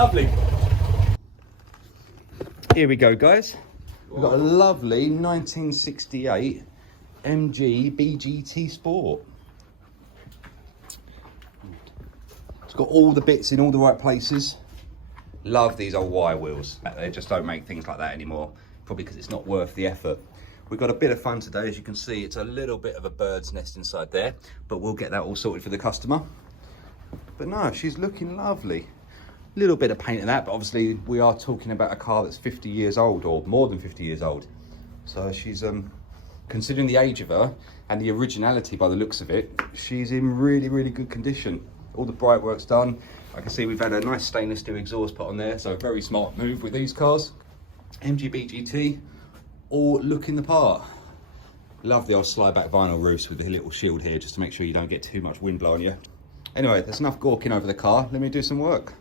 Lovely. Here we go, guys. We've got a lovely 1968 MG BGT Sport. It's got all the bits in all the right places. Love these old wire wheels. They just don't make things like that anymore, probably because it's not worth the effort. We've got a bit of fun today. As you can see, it's a little bit of a bird's nest inside there, but we'll get that all sorted for the customer. But no, she's looking lovely. Little bit of paint in that, but obviously we are talking about a car that's 50 years old or more than 50 years old. So she's, considering the age of her and the originality by the looks of it, she's in really, really good condition. All the bright work's done. I can see we've had a nice stainless steel exhaust put on there, so a very smart move with these cars. MG BGT, all looking the part. Love the old slide back vinyl roofs with the little shield here, just to make sure you don't get too much wind blowing you. Anyway, there's enough gawking over the car. Let me do some work.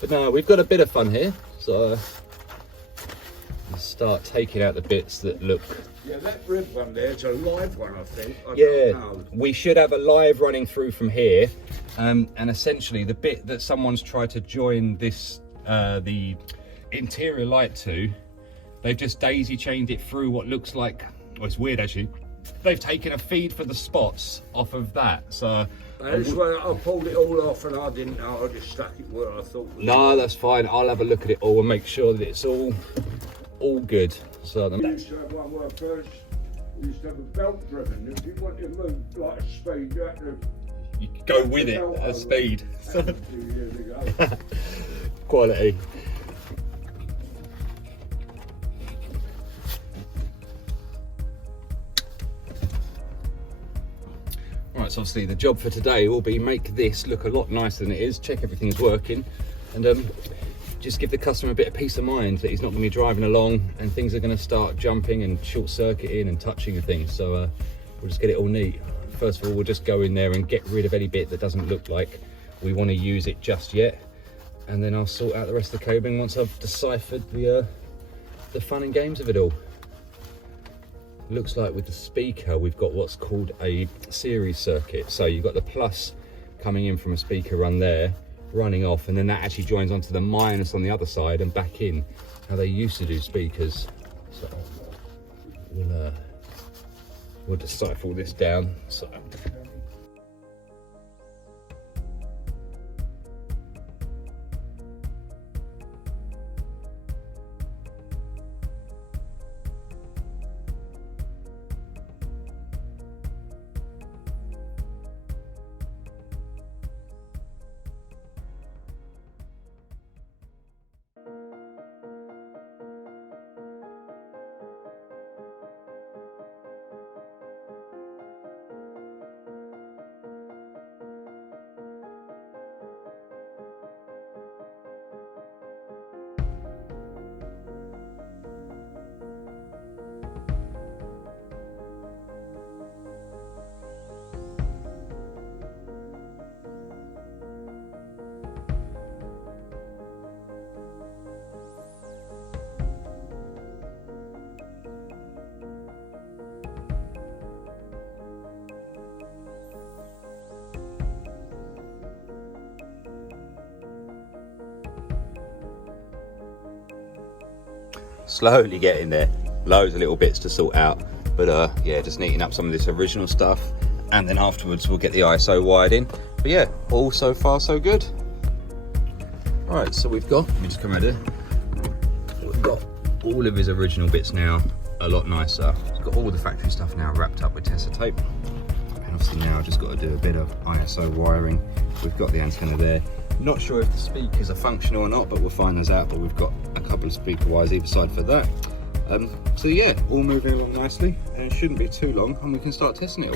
But no, we've got a bit of fun here, so let's start taking out the bits that look... Yeah, that rib one there, it's a live one, I think. I don't know. We should have a live running through from here, and essentially the bit that someone's tried to join this, the interior light to, they've just daisy chained it through what looks like, well, it's weird actually, they've taken a feed for the spots off of that, so... That's why I pulled it all off and I didn't know, I just stuck it where I thought. No, that's fine. I'll have a look at it all and make sure that it's all good. So we used to have one where first we used to have a belt driven. If you want to move like a speed, you had to go with it at speed. 2 years ago. Quality. Right, so obviously the job for today will be make this look a lot nicer than it is, check everything's working, and just give the customer a bit of peace of mind that he's not going to be driving along and things are going to start jumping and short circuiting and touching and things. So we'll just get it all neat. First of all, we'll just go in there and get rid of any bit that doesn't look like we want to use it just yet, and then I'll sort out the rest of the cabling once I've deciphered the fun and games of it all. Looks like with the speaker we've got what's called a series circuit, so you've got the plus coming in from a speaker run there, running off, and then that actually joins onto the minus on the other side and back in how they used to do speakers. So we'll decipher all this down. So slowly getting there, loads of little bits to sort out, but yeah, just neating up some of this original stuff, and then afterwards we'll get the ISO wired in. But yeah, all so far so good. All right, so we've got, let me just come around here, we've got all of his original bits now a lot nicer. We've got all the factory stuff now wrapped up with Tessa tape, and obviously now I've just got to do a bit of ISO wiring. We've got the antenna there. Not sure if the speakers are functional or not, but we'll find those out. But we've got a couple of speaker wires either side for that. So yeah, all moving along nicely, and it shouldn't be too long and we can start testing it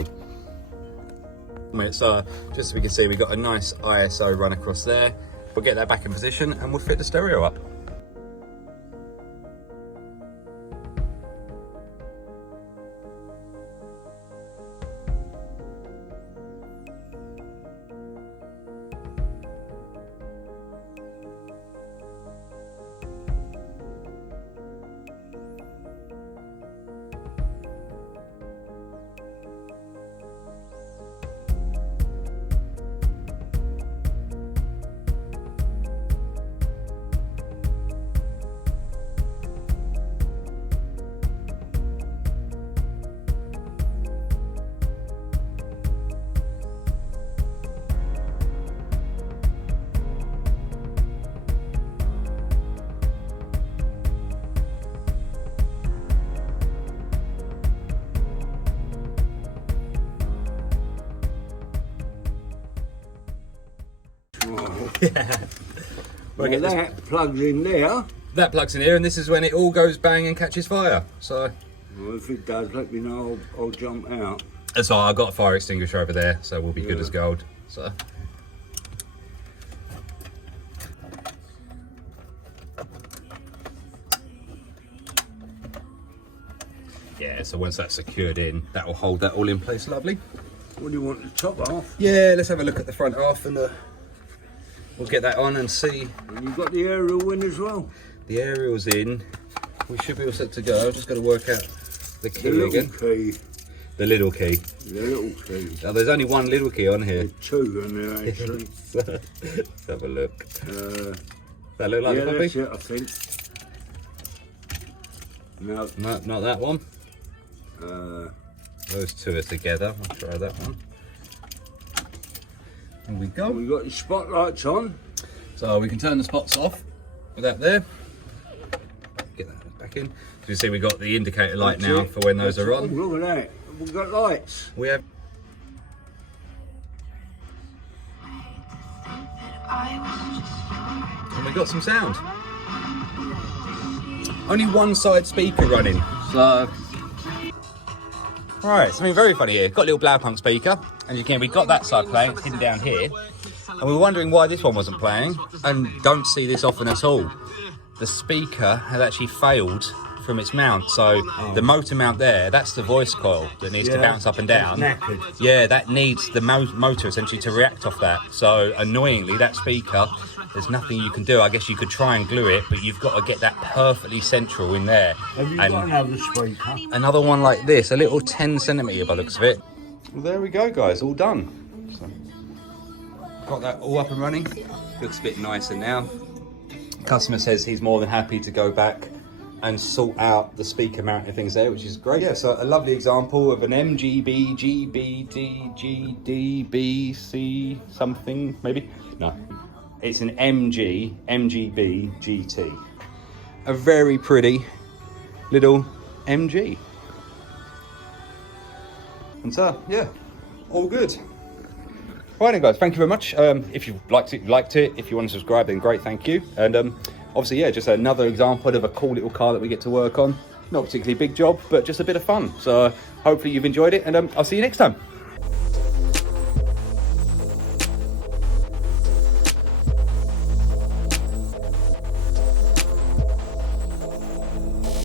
all. So just so we can see, we've got a nice ISO run across there. We'll get that back in position and we'll fit the stereo up. We'll Now that plugs in there. that plugs in here, and this is when it all goes bang and catches fire. So, Well, if it does, let me know. I'll jump out. that's all. I've got a fire extinguisher over there, so we'll be good as gold. So. Yeah, so once that's secured in, that will hold that all in place lovely. What do you want the top off? Yeah, let's have a look at the front half and we'll get that on and see. And you've got the aerial in as well. The aerial's in. We should be all set to go. I've just got to work out the key The little again. key. The little key. The little key. Oh, there's only one little key on here. There's two on there actually. Let's have a look. That look like Yeah, the that's puppy? it, I think. No. No, not that one. Uh, Those two are together. I'll try that one. There we go. we got your spotlights on. So we can turn the spots off with that there. Get that back in. So you see we got the indicator light That's now it. for when those That's are it. on. Look at that. We've got lights. We have. And we got some sound. Only one side speaker running. So. Right, something very funny here. Got a little Blaupunkt speaker, and you can. We got that side playing, it's hidden down here, and we were wondering why this one wasn't playing, and don't see this often at all. The speaker had actually failed from its mount, so the motor mount there, that's the voice coil that needs to bounce up and down. Knackered. Yeah, that needs the motor essentially to react off that. So annoyingly, that speaker, there's nothing you can do. I guess you could try and glue it, but you've got to get that perfectly central in there. Have you got another speaker? Another one like this, a little 10 centimetre by the looks of it. Well, there we go, guys, all done. So, got that all up and running. Looks a bit nicer now. Customer says he's more than happy to go back and sort out the speaker mount and things there, which is great. Yeah, so a lovely example of an MG BGT GBC something, maybe? No, it's an MG BGT. A very pretty little MG. And so, yeah, all good. Right then, guys, thank you very much. If you liked it, you liked it. If you want to subscribe, then great, thank you. And obviously, yeah, just another example of a cool little car that we get to work on. Not particularly big job, but just a bit of fun. So hopefully you've enjoyed it, and I'll see you next time.